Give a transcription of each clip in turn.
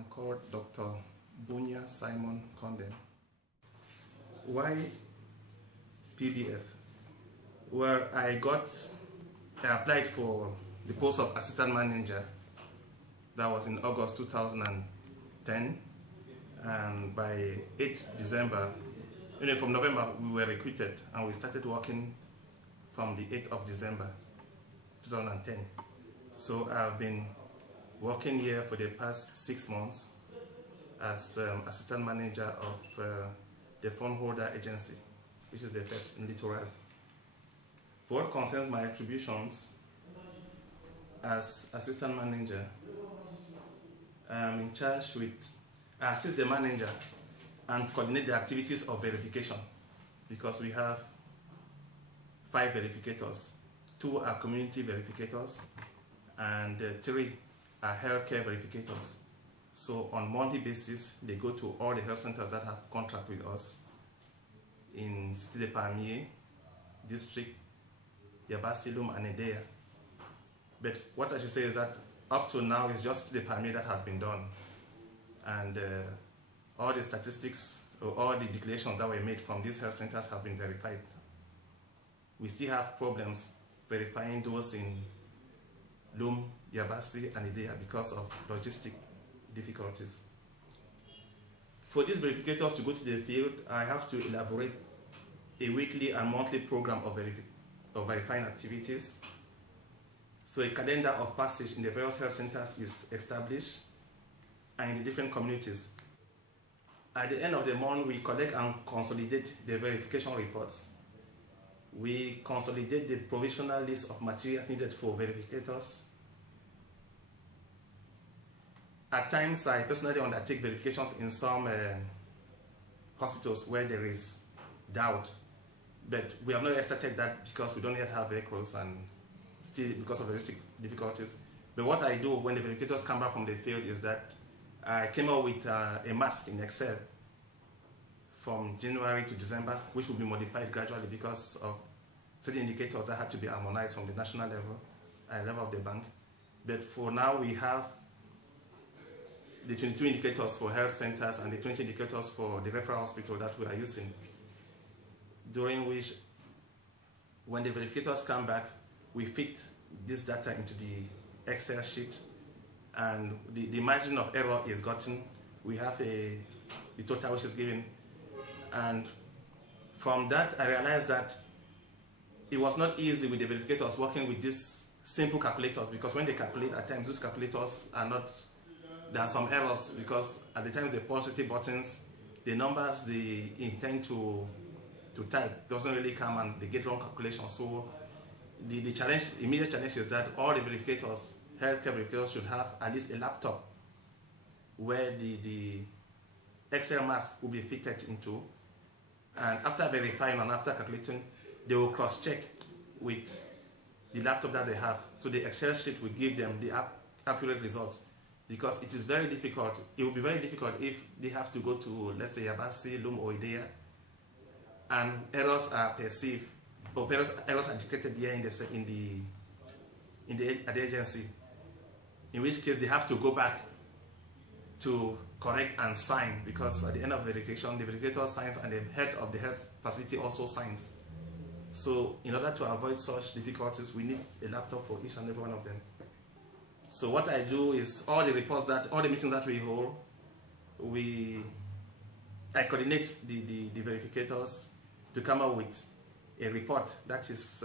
I'm called Dr. Bunya Simon Condon. Why PBF? Well, I applied for the post of assistant manager. That was in August 2010, and by 8th December, from November, we were recruited and we started working from the 8th of December 2010. So I've been working here for the past 6 months as assistant manager of the fund holder agency, which is the first in Littoral. For what concerns my attributions as assistant manager, I'm in charge I assist the manager and coordinate the activities of verification, because we have 5 verificators. 2 are community verificators and 3 are healthcare verificators. So on monthly basis, they go to all the health centers that have contract with us in Cité de Palmiers, District, Yabassi, Lum, and Edea. But what I should say is that up to now, it's just Cité de Palmiers that has been done. And all the statistics, or all the declarations that were made from these health centers have been verified. We still have problems verifying those in Lum, Yabassi, and Edea because of logistic difficulties. For these verificators to go to the field, I have to elaborate a weekly and monthly program of verifying activities. So a calendar of passage in the various health centers is established and in the different communities. At the end of the month, we collect and consolidate the verification reports. We consolidate the provisional list of materials needed for verificators. At times, I personally undertake verifications in some hospitals where there is doubt, but we have not yet started that because we don't yet have vehicles and still because of logistic difficulties. But what I do when the verificators come back from the field is that I came up with a mask in Excel from January to December, which will be modified gradually because of certain indicators that had to be harmonized from the national level and level of the bank. But for now, we have the 22 indicators for health centers and the 20 indicators for the referral hospital that we are using, during which, when the verificators come back, we fit this data into the Excel sheet, and the margin of error is gotten. We have the total which is given, and from that I realized that it was not easy with the verificators working with these simple calculators, because when they calculate, at times these calculators are not, there are some errors, because at the times they punch the buttons, the numbers they intend to type doesn't really come and they get wrong calculations. So the challenge, immediate challenge, is that all the verificators, healthcare verificators, should have at least a laptop where the Excel mask will be fitted into, and after verifying and after calculating, they will cross-check with the laptop that they have. So the Excel sheet will give them the accurate results, because it is very difficult. It will be very difficult if they have to go to, let's say, Yabassi, Lum, or Edea, and errors are perceived, or errors are detected here at the agency, in which case they have to go back to correct and sign, because at the end of verification, the verificator signs and the head of the health facility also signs. So in order to avoid such difficulties, we need a laptop for each and every one of them. So what I do is all the meetings that we hold, I coordinate the verificators to come up with a report that is,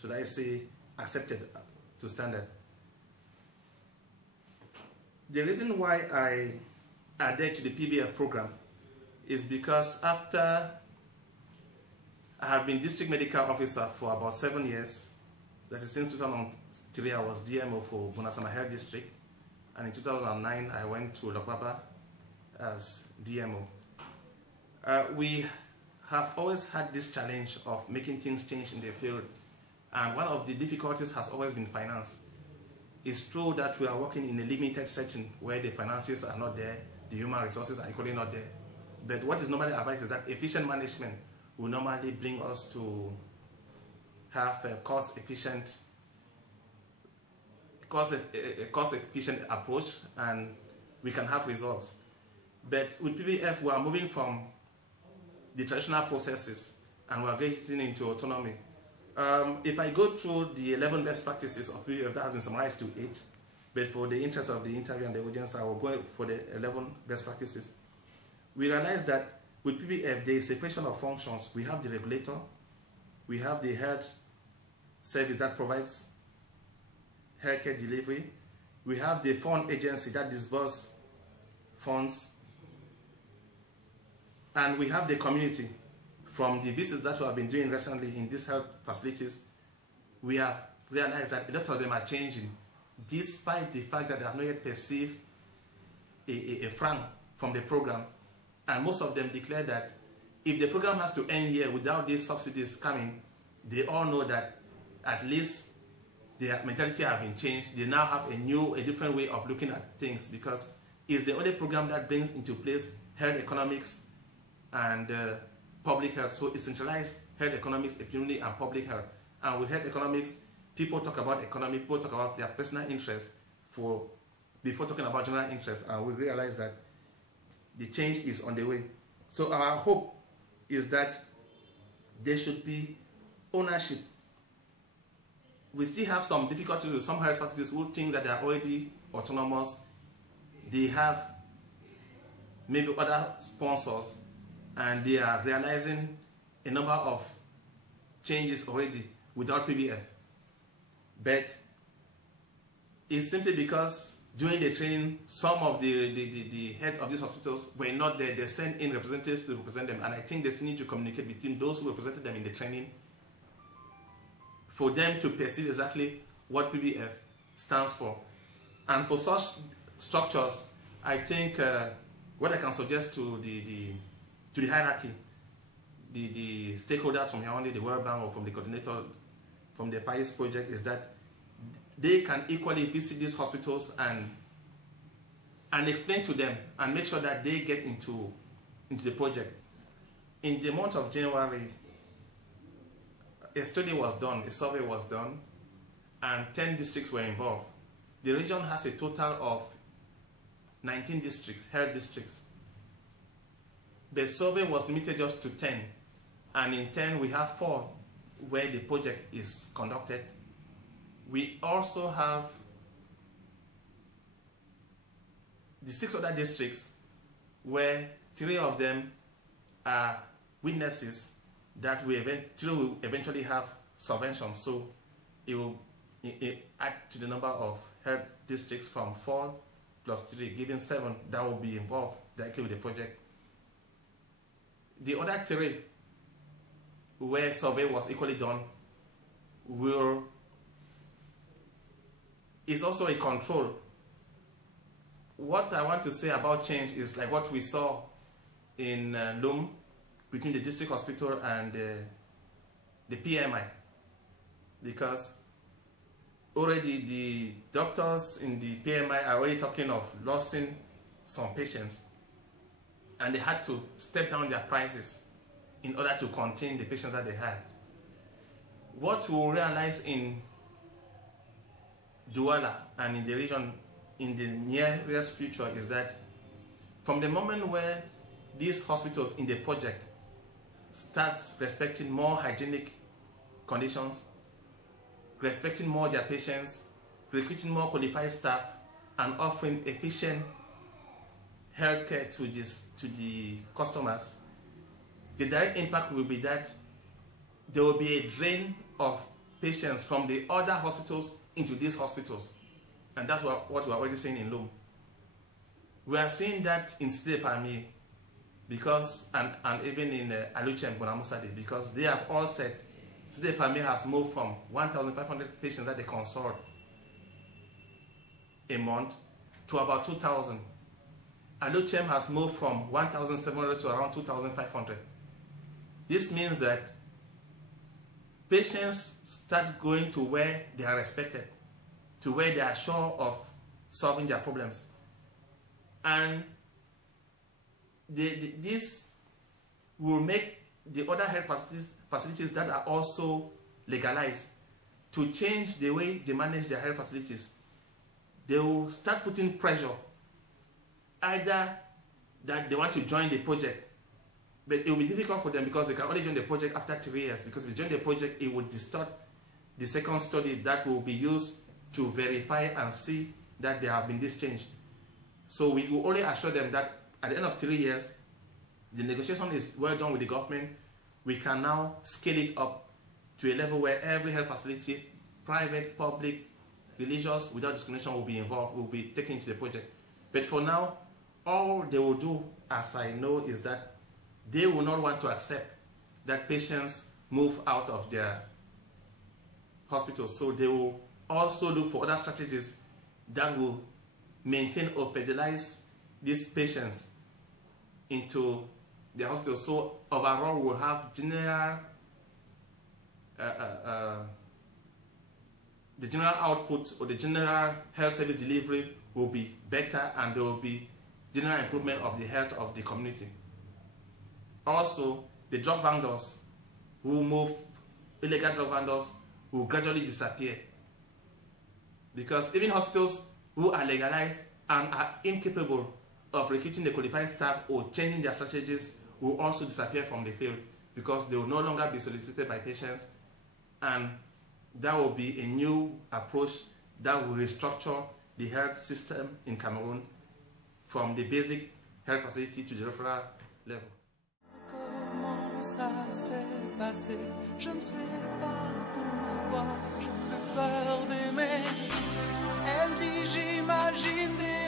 should I say, accepted to standard. The reason why I added to the PBF program is because after I have been district medical officer for about 7 years, that is since 2003 I was DMO for Bonasama Health District, and in 2009 I went to Lokbaba as DMO. We have always had this challenge of making things change in the field, and one of the difficulties has always been finance. It's true that we are working in a limited setting where the finances are not there, the human resources are equally not there. But what is normally advised is that efficient management will normally bring us to have a cost-efficient cost-efficient approach, and we can have results. But with PBF, we are moving from the traditional processes and we are getting into autonomy. If I go through the 11 best practices of PBF, that has been summarized to 8, but for the interest of the interview and the audience, I will go for the 11 best practices. We realize that with PBF, there is separation of functions. We have the regulator, we have the health service that provides healthcare delivery, we have the fund agency that disburses funds, and we have the community. From the visits that we have been doing recently in these health facilities, we have realized that a lot of them are changing, despite the fact that they have not yet perceived a franc from the program. And most of them declare that if the program has to end here without these subsidies coming, they all know that at least their mentality has been changed. They now have a different way of looking at things, because it's the only program that brings into place health economics and public health. So it's centralized health economics, epidemiology, and public health. And with health economics, people talk about economy, people talk about their personal interests before talking about general interests, and we realize that the change is on the way. So our hope is that there should be ownership. We still have some difficulties with some health facilities who think that they are already autonomous. They have maybe other sponsors, and they are realizing a number of changes already without PBF. But it's simply because during the training, some of the head of these hospitals were not there. They sent in representatives to represent them, and I think they still need to communicate between those who represented them in the training for them to perceive exactly what PBF stands for. And for such structures, I think what I can suggest to the hierarchy, the stakeholders from Yaoundé, the World Bank, or from the coordinator from the PAIS project, is that they can equally visit these hospitals and explain to them and make sure that they get into the project. In the month of January, a study was done, a survey was done, and 10 districts were involved. The region has a total of 19 districts, health districts. The survey was limited just to 10, and in 10 we have 4 where the project is conducted. We also have the 6 other districts where 3 of them are witnesses that will eventually have subventions. So it will add to the number of health districts from 4 plus 3, giving 7 that will be involved directly with the project. The other 3 where survey was equally done is also a control. What I want to say about change is like what we saw in Lom between the district hospital and the PMI, because already the doctors in the PMI are already talking of losing some patients, and they had to step down their prices in order to contain the patients that they had. What we'll realize in Douala and in the region in the nearest future is that from the moment where these hospitals in the project starts respecting more hygienic conditions, respecting more their patients, recruiting more qualified staff, and offering efficient healthcare to the customers, the direct impact will be that there will be a drain of patients from the other hospitals into these hospitals. And that's what we're already seeing in Lom. We are seeing that in Sidi Parmi, because, and even in Aluchem, Bonamusade, because they have all said Sidi Parmi has moved from 1,500 patients that they consult a month to about 2,000. Aluchem has moved from 1,700 to around 2,500. This means that patients start going to where they are respected, to where they are sure of solving their problems. And this will make the other health facilities that are also legalized to change the way they manage their health facilities. they will start putting pressure, either that they want to join the project, but it will be difficult for them because they can only join the project after 3 years, because if they join the project, it will distort the second study that will be used to verify and see that there have been this change. So we will only assure them that at the end of 3 years, the negotiation is well done with the government. We can now scale it up to a level where every health facility, private, public, religious, without discrimination, will be involved, will be taken into the project. But for now, all they will do, as I know, is that they will not want to accept that patients move out of their hospitals. So they will also look for other strategies that will maintain or fidelize these patients into the hospital. So overall, we'll have general the general output or the general health service delivery will be better, and there will be general improvement of the health of the community. Also, the drug vendors who move, illegal drug vendors will gradually disappear, because even hospitals who are legalized and are incapable of recruiting the qualified staff or changing their strategies will also disappear from the field, because they will no longer be solicited by patients, and that will be a new approach that will restructure the health system in Cameroon from the basic health facility to the referral level. Comment ça s'est passé? Je ne sais pas pourquoi j'ai peur d'aimer. Elle dit j'imagine des